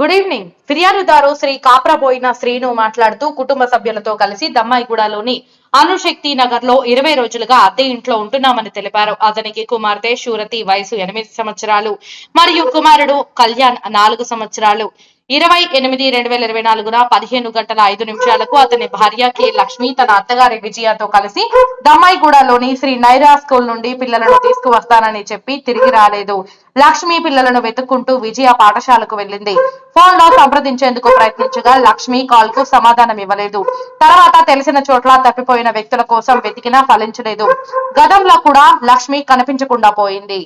Good evening. ఫిర్యాదుదారు శ్రీ కాప్రబోయిన శ్రీను మాట్లాడుతూ కుటుంబ సభ్యులతో కలిసి దమ్మాయిగూడలోని అణుశక్తి నగర్ లో 20 రోజులుగా అద్దె ఇంట్లో ఉంటున్నామని తెలిపారు. అతనికి కుమార్తె శూరతి వయసు 8 సంవత్సరాలు మరియు కుమారుడు కళ్యాణ్ 4 సంవత్సరాలు. 20/8/2024 15:05 అతని భార్య కె లక్ష్మి తన అత్తగారి విజయతో కలిసి దమ్మాయిగూడలోని శ్రీ నైరా స్కూల్ నుండి పిల్లలను తీసుకువస్తానని చెప్పి తిరిగి రాలేదు. లక్ష్మి పిల్లలను వెతుక్కుంటూ విజయ పాఠశాలకు వెళ్లింది. ఫోన్ లో సంప్రదించేందుకు ప్రయత్నించగా లక్ష్మి కాల్ కు సమాధానం ఇవ్వలేదు. తర్వాత తెలిసిన చోట్ల తప్పిపోయిన వ్యక్తుల కోసం వెతికినా ఫలించలేదు. గతంలో కూడా లక్ష్మి కనిపించకుండా పోయింది.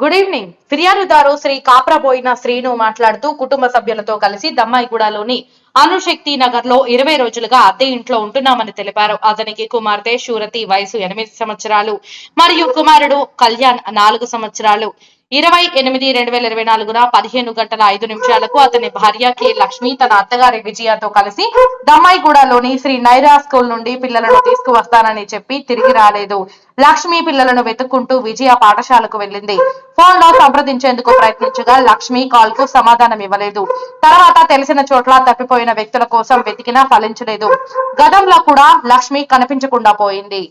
Good evening. ఫిర్యాదుదారు శ్రీ కాప్రబోయిన శ్రీను మాట్లాడుతూ కుటుంబ సభ్యులతో కలిసి దమ్మాయిగూడలోని అణుశక్తి నగర్ లో 20 రోజులుగా అద్దె ఇంట్లో ఉంటున్నామని తెలిపారు. అతనికి కుమార్తె శూరతి వయసు 8 సంవత్సరాలు మరియు కుమారుడు కళ్యాణ్ 4 సంవత్సరాలు. 20/8/2024 15:05 అతని భార్య కె లక్ష్మి తన అత్తగారి విజయతో కలిసి దమ్మాయిగూడలోని శ్రీ నైరా స్కూల్ నుండి పిల్లలను తీసుకువస్తానని చెప్పి తిరిగి రాలేదు. లక్ష్మి పిల్లలను వెతుక్కుంటూ విజయ పాఠశాలకు వెళ్లింది. ఫోన్ లో సంప్రదించేందుకు ప్రయత్నించగా లక్ష్మి కాల్ కు సమాధానం ఇవ్వలేదు. తర్వాత తెలిసిన చోట్ల తప్పిపోయిన వ్యక్తుల కోసం వెతికినా ఫలించలేదు. గతంలో కూడా లక్ష్మి కనిపించకుండా పోయింది.